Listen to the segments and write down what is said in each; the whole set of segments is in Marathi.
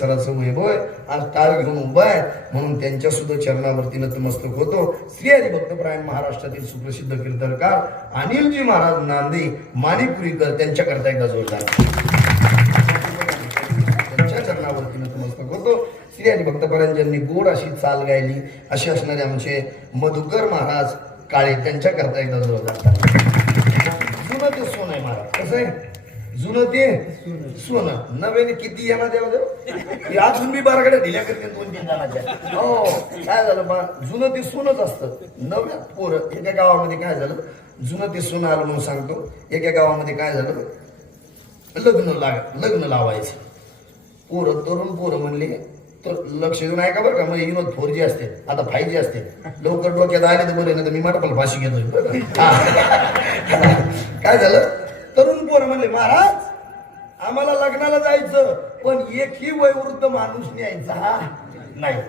सराचं वैभव आहे, आज टाळ घेऊन उभा आहे म्हणून त्यांच्या सुद्धा चरणावरती नतमस्तक होतो. श्री हरिभक्तपरायण महाराष्ट्रातील सुप्रसिद्ध कीर्तनकार अनिलजी महाराज नांदे माणिपुरीकर त्यांच्याकरता एकदा जोरदार त्यांच्या चरणावरती नतमस्तक होतो. श्री हरिभक्तपरायण ज्यांनी गोड अशी चाल गायली असे असणारे आमचे मधुकर महाराज काळे त्यांच्याकरता एकदा जोरदार. जुनं ते सोनं आहे महाराज. कसं आहे जुनं ते सोनं, नव्याने किती येणार द्यावं अजून मी बाराकडे ढिल्या करते 2-3 जणांच्या. हो काय झालं बा, जुनं ते सोनच असतं. नव्या पोरं एका गावामध्ये काय झालं, जुनं ते सोनं आलं म्हणून सांगतो. एका गावामध्ये काय झालं, लग्न लावायचं. तरुण पोरं म्हणले तर लक्ष देऊन ऐका बरं का, म्हणजे विनोद 4G असते आता 5G असते. लवकर डोक्यात आले तर बरं, नाही तर मी माटपल फाशी घेतोय. काय झालं, तरुण पोरं म्हणले महाराज आम्हाला लग्नाला जायचं पण एकही वयोवृद्ध माणूस न्यायचा नाही.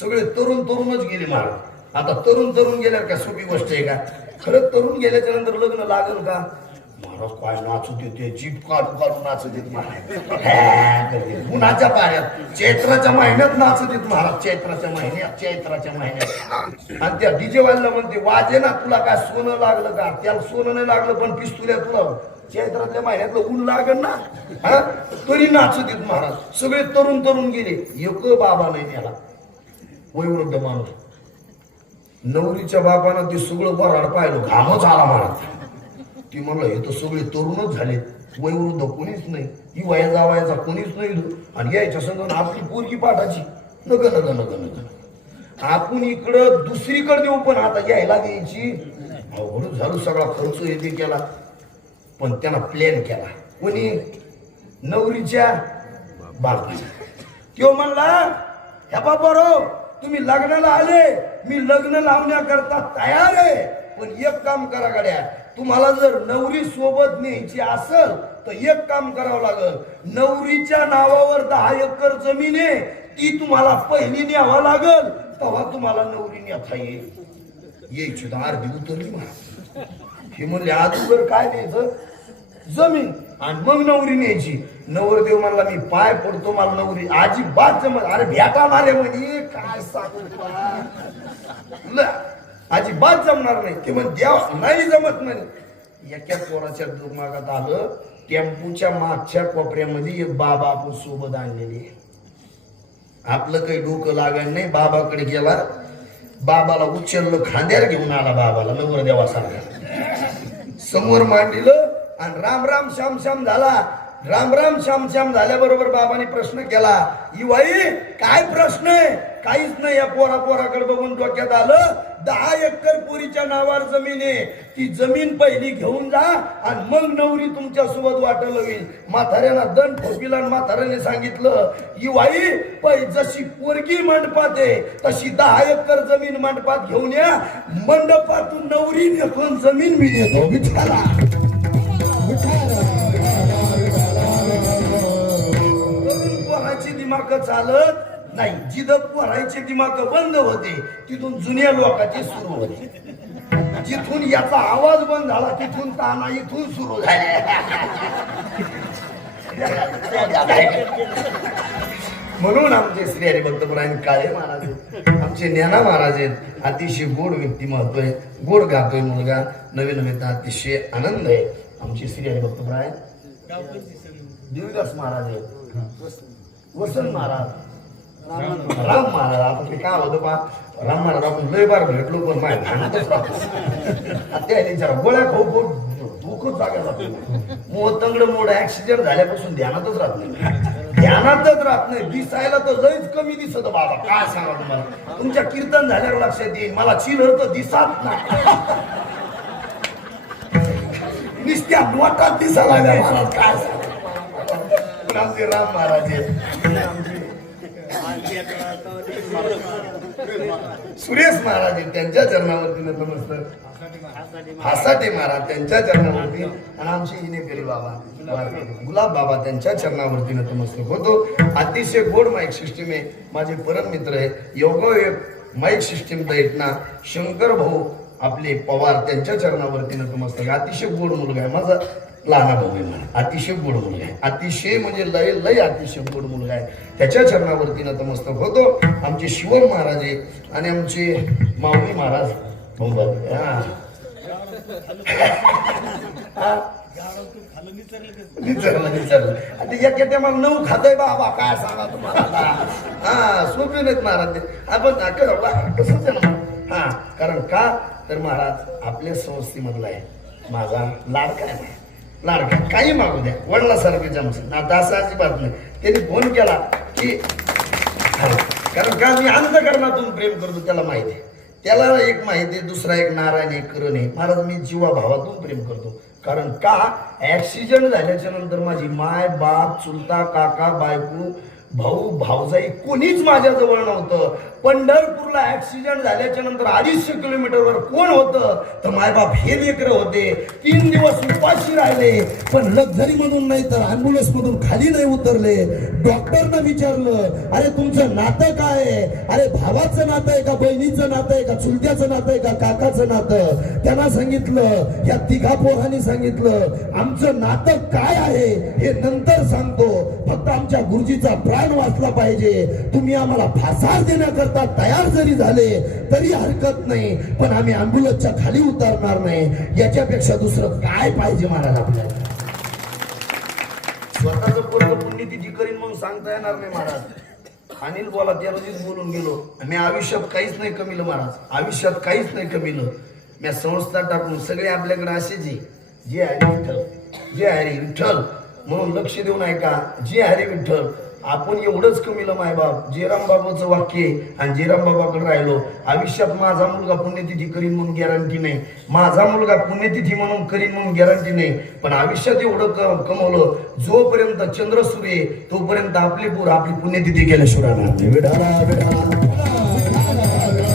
सगळे तरुणच गेले महाराज. आता तरुण गेल्यावर का सोपी गोष्ट आहे का, खरंच तरुण गेल्याच्या नंतर लग्न लागल का महाराज. काय नाचत येते, जीप काढून नाचत येत महाराज. उन्हाच्या पाण्यात चैत्राच्या महिन्यात नाचत येत महाराज. चैत्राच्या महिन्यात आणि त्या डीजे वाल्याला म्हणते वाजे ना तुला काय सोनं लागलं का, त्याला सोनं नाही लागलं पण पिस्तुल्या तुला चैत्रातल्या महिन्यातलं ऊन लागल ना, हा तरी नाचत येत महाराज. सगळे तरुण गेले, एक बाबा नाही त्याला वयोवृद्ध माणूस. नवरीच्या बापानं ते सगळं बराड पाहिलं, घामच आला महाराज. ती म्हणलं हे तर सगळे तरुणच झाले, वयोवृद्ध कोणीच नाही, ही वया जावायचा कोणीच नाही. आणि यायच्या संग आपली पोरगी पाठाची नग आपण इकडं दुसरीकडे देऊ पण आता यायला द्यायची. अवघड झालं, सगळा खर्च येते केला पण त्यांना प्लॅन केला. कोणी, नवरीच्या बापाचा. तो म्हणला ह्या बापारो तुम्ही लग्नाला आले, मी लग्न लावण्याकरता तयार आहे पण एक काम करा गड्या, तुम्हाला जर नवरी सोबत न्यायची असेल तर एक काम करावं लागल, नवरीच्या नावावर 10 एकर जमीन आहे ती तुम्हाला पहिली न्यावं लागल, तेव्हा तुम्हाला नवरी नेता येईल. यायची तर अर्धी उतरली मला. हे म्हणले अगोदर काय द्यायचं, जमीन आणि मग नवरी न्यायची. नवरदेव म्हणला मी पाय पडतो, मला नवरी अजिबात जमत. अरे भेटा मारे म्हणे, काय सांगू अजिबात जमणार नाही. ते म्हण द्या नाही जमत म्हणे. एका पोराच्या दिमागात आलं, टेम्पूच्या मागच्या कोपऱ्यामध्ये एक बाबा आपण सोबत आणलेली. आपलं काही डोकं लागायला नाही. बाबाकडे गेला, बाबाला उचललं, खांद्यावर घेऊन आला बाबाला नवरदेवासारखा, समोर मांडलं आणि राम श्याम झाला. राम श्याम झाल्याबरोबर बाबाने प्रश्न केला, बाई काय प्रश्न आहे. काहीच नाही. या पोराकडे बघून डोक्यात आलं, 10 एकर पोरीच्या नावावर जमीन आहे, ती जमीन पहिली घेऊन जा आणि मग नवरी तुमच्या सोबत वाटलं होईल. म्हाताऱ्याला दंड ठोकीला आणि म्हाताऱ्याने सांगितलं, बाई जशी पोरगी मंडपात आहे तशी 10 एकर जमीन मंडपात घेऊन या, मंडपातून नवरी नेसून जमीन मी देतो. विचारा पोराची दिमाग चालत नाही, जिथं पोरायचे दिमाग बंद होते तिथून जुन्या लोकांचे सुरू होते. जिथून याचा आवाज बंद झाला तिथून ताना इथून सुरू झाले. म्हणून आमचे श्री हरिभक्तपरायण काळे महाराज, आमचे ज्ञाना महाराज आहेत. अतिशय गोड व्यक्तिमत्व आहे, गोड गातोय मुलगा, नवीन अतिशय आनंद आहे. आमचे श्री हरिभक्तपरायण देवदास महाराज आहेत, वसंत महाराज, राम महाराज. आता ते काय होतं पा, राम महाराज आपण लय बार भेटलो पण माहिती त्या गोळ्या खाऊ डोकं जागा मोह तंगड मोड ऍक्सिडेंट झाल्यापासून ध्यानातच राहत नाही. दिसायला तर लयच कमी दिसत बाबा. काय सांगा तुम्हाला, तुमच्या कीर्तन झाल्यावर लक्षात येईल मला चिलर तर दिसत नाही, निस्त्या नोटात दिसायला महाराज. काय सांगा आमचे राम महाराज सुरेश महाराज त्यांच्या चरणावरती नतमस्तक. हासाटे महाराज त्यांच्या चरणावरती आणि आमचे इनेकरी बाबा गुलाब बाबा त्यांच्या चरणावरती नतमस्तक होतो. अतिशय गोड माईक सिस्टीम आहे. माझे परम मित्र आहे योगयोग माईक सिस्टीम दैटना शंकर भाऊ आपले पवार त्यांच्या चरणावरती नतमस्तक. अतिशय गोड मुलगा आहे माझा. लहाना भाऊ आहे मला, अतिशय गोड मुलगा आहे, अतिशय म्हणजे लय लय अतिशय गोड मुलगा आहे. त्याच्या चरणावरती नतमस्तक होतो. आमचे शिवम महाराज आहे आणि आमचे माऊली महाराज मुंबई. निचरलं मग नऊ खातोय बाबा, काय सांगा तुम्हाला. सोपे नाहीत महाराज ते. आपण कसंच आहे ना. कारण का तर महाराज आपल्या संस्थेमधला आहे, माझा लाडका आहे. लाडका काही मागू द्या, वडिलासारखे जमसे आता असं अजिबात नाही. त्यांनी फोन केला की कारण का मी अंतःकरणातून प्रेम करतो, त्याला माहिती आहे. त्याला एक माहिती आहे, दुसरा एक नारायण एक करण आहे. महाराज मी जीवा भावातून प्रेम करतो. कारण का ऍक्सिडेंट झाल्याच्या नंतर माझी माय बाप चुलता काका बायको भाऊ भाऊजाई कोणीच माझ्या जवळ नव्हतं. पंढरपूरला ऍक्सिडेंट झाल्याच्या नंतर 250 किलोमीटरवर कोण होतं तर मायबाप हे लेकरं होते. 3 दिवस उपाशी राहिले, पण लक्झरी मधून नाही तर अँब्युलन्स मधून खाली नाही उतरले. डॉक्टरनं विचारलं, अरे तुमचं नातं काय आहे? अरे भावाचं नातं आहे का, बहिणीचं नातं आहे का, चुलत्याचं नातं आहे का, काकाचं नातं? त्यांना सांगितलं, या तिघा पोरांनी सांगितलं, आमचं नातं काय आहे हे नंतर सांगतो, फक्त आमच्या गुरुजीचा प्राण वाचला पाहिजे. तुम्ही आम्हाला फासार देण्याकरता तयार जरी झाले तरी हरकत नाही, पण आम्ही अँब्युलन्सच्या खाली उतरणार नाही. याच्यापेक्षा दुसरं काय पाहिजे महाराज आपल्याला? स्वतःच पोरग पुण्यतिथी करीन म्हणून सांगता येणार नाही महाराज. अनिल बोला त्या रोजीच बोलून गेलो, मी आयुष्यात काहीच नाही कमीलं महाराज, आयुष्यात काहीच नाही कमीलं. मी संस्था टाकून सगळे आपल्याकडे असेच आहे, जे हरी विठ्ठल, जे हरी विठ्ठल म्हणून लक्ष देऊन ऐका. जे हरी विठ्ठल आपण एवढंच कमीलं मायबाप. जेराम बाबाचं वाक्य आणि जेराम बाबाकडे राहिलो. आयुष्यात माझा मुलगा पुण्यतिथी करीन म्हणून गॅरंटी नाही, माझा मुलगा पुण्यतिथी म्हणून करीन म्हणून गॅरंटी नाही, पण आयुष्यात एवढं कमवलं, जोपर्यंत चंद्र सूर्य तोपर्यंत आपली पोर आपली पुण्यतिथी केल्याशिवाय राहणार नाही. विठाला विठाला